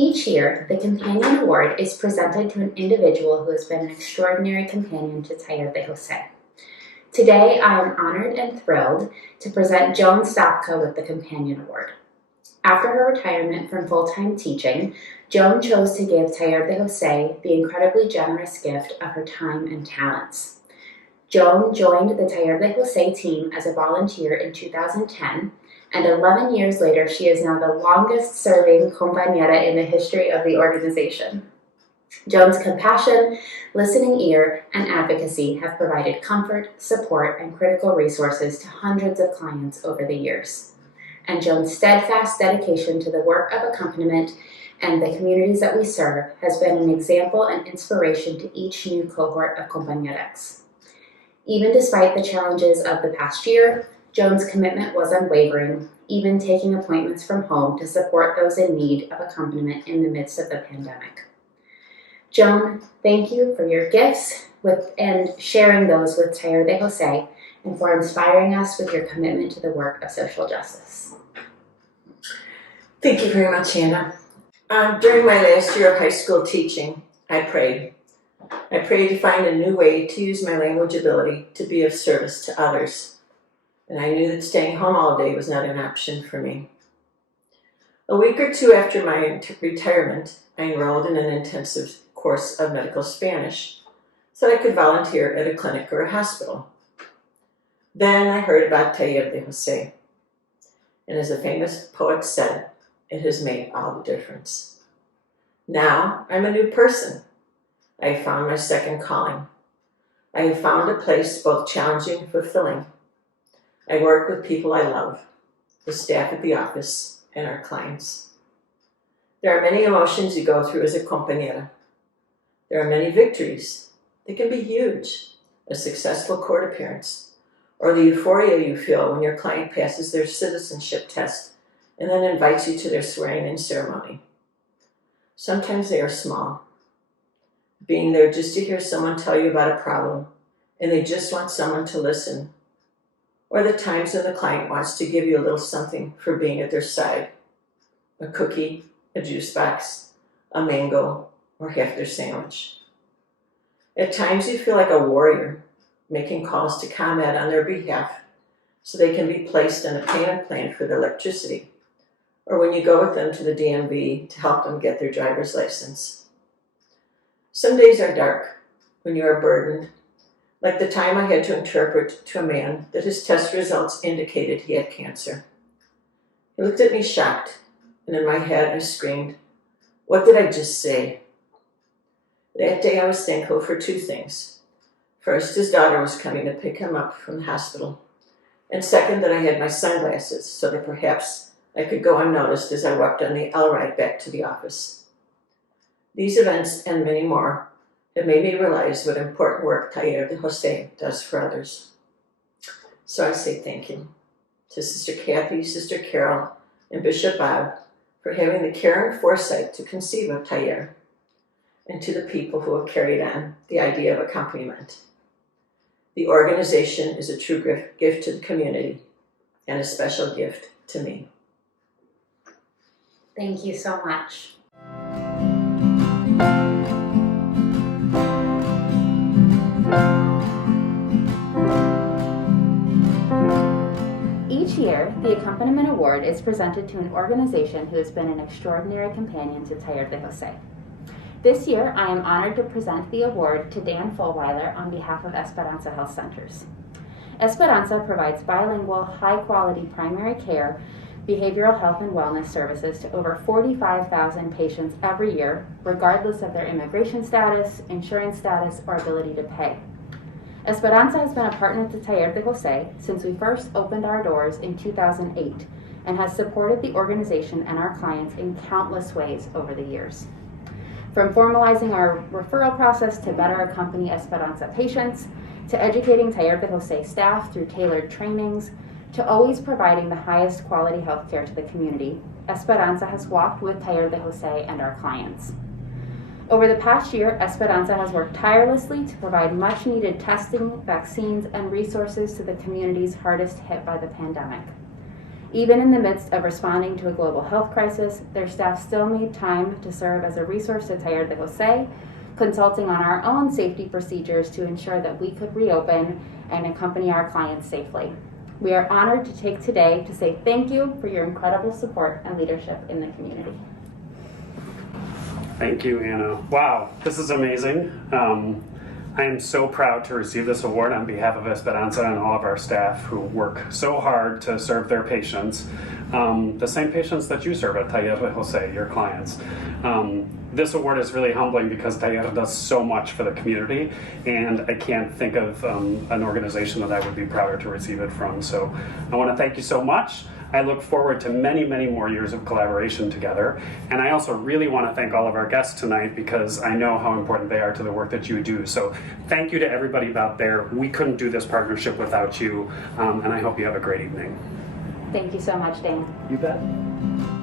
Each year, the Companion Award is presented to an individual who has been an extraordinary companion to Taller de Jose. Today, I am honored and thrilled to present Joan Stopka with the Companion Award. After her retirement from full-time teaching, Joan chose to give Taller de Jose the incredibly generous gift of her time and talents. Joan joined the Taller de Jose team as a volunteer in 2010, and 11 years later, she is now the longest-serving compañera in the history of the organization. Joan's compassion, listening ear, and advocacy have provided comfort, support, and critical resources to hundreds of clients over the years. And Joan's steadfast dedication to the work of accompaniment and the communities that we serve has been an example and inspiration to each new cohort of compañeras. Even despite the challenges of the past year, Joan's commitment was unwavering, even taking appointments from home to support those in need of accompaniment in the midst of the pandemic. Joan, thank you for your gifts and sharing those with Taller de Jose, and for inspiring us with your commitment to the work of social justice. Thank you very much, Hannah. During my last year of high school teaching, I prayed. I prayed to find a new way to use my language ability to be of service to others. And I knew that staying home all day was not an option for me. A week or two after my retirement, I enrolled in an intensive course of medical Spanish so I could volunteer at a clinic or a hospital. Then I heard about Taller de Jose, and as a famous poet said, it has made all the difference. Now I'm a new person. I have found my second calling. I have found a place both challenging and fulfilling. I work with people I love, the staff at the office, and our clients. There are many emotions you go through as a compañera. There are many victories. They can be huge, a successful court appearance, or the euphoria you feel when your client passes their citizenship test and then invites you to their swearing-in ceremony. Sometimes they are small, being there just to hear someone tell you about a problem, and they just want someone to listen, or the times when the client wants to give you a little something for being at their side, a cookie, a juice box, a mango, or half their sandwich. At times you feel like a warrior, making calls to ComEd on their behalf so they can be placed on a payment plan for their electricity, or when you go with them to the DMV to help them get their driver's license. Some days are dark when you are burdened, like the time I had to interpret to a man that his test results indicated he had cancer. He looked at me shocked, and in my head I screamed, "What did I just say?" That day I was thankful for two things. First, his daughter was coming to pick him up from the hospital, and second, that I had my sunglasses so that perhaps I could go unnoticed as I walked on the L ride back to the office. These events and many more have made me realize what important work Taller de Jose does for others. So I say thank you to Sister Kathy, Sister Carol, and Bishop Bob for having the care and foresight to conceive of Taller, and to the people who have carried on the idea of accompaniment. The organization is a true gift to the community and a special gift to me. Thank you so much. Each year, the Accompaniment Award is presented to an organization who has been an extraordinary companion to Taller de Jose. This year, I am honored to present the award to Dan Fulweiler on behalf of Esperanza Health Centers. Esperanza provides bilingual, high-quality primary care, behavioral health and wellness services to over 45,000 patients every year, regardless of their immigration status, insurance status, or ability to pay. Esperanza has been a partner to Taller de Jose since we first opened our doors in 2008 and has supported the organization and our clients in countless ways over the years. From formalizing our referral process to better accompany Esperanza patients, to educating Taller de Jose staff through tailored trainings, to always providing the highest quality health care to the community, Esperanza has walked with Taller de Jose and our clients. Over the past year, Esperanza has worked tirelessly to provide much-needed testing, vaccines, and resources to the communities hardest hit by the pandemic. Even in the midst of responding to a global health crisis, their staff still made time to serve as a resource to Taller de Jose, consulting on our own safety procedures to ensure that we could reopen and accompany our clients safely. We are honored to take today to say thank you for your incredible support and leadership in the community. Thank you, Anna. Wow, this is amazing. I am so proud to receive this award on behalf of Esperanza and all of our staff who work so hard to serve their patients, the same patients that you serve at Taller de Jose, your clients. This award is really humbling because Taller does so much for the community, and I can't think of an organization that I would be prouder to receive it from. So I want to thank you so much. I look forward to many, many more years of collaboration together. And I also really want to thank all of our guests tonight because I know how important they are to the work that you do. So thank you to everybody out there. We couldn't do this partnership without you, and I hope you have a great evening. Thank you so much, Dan. You bet.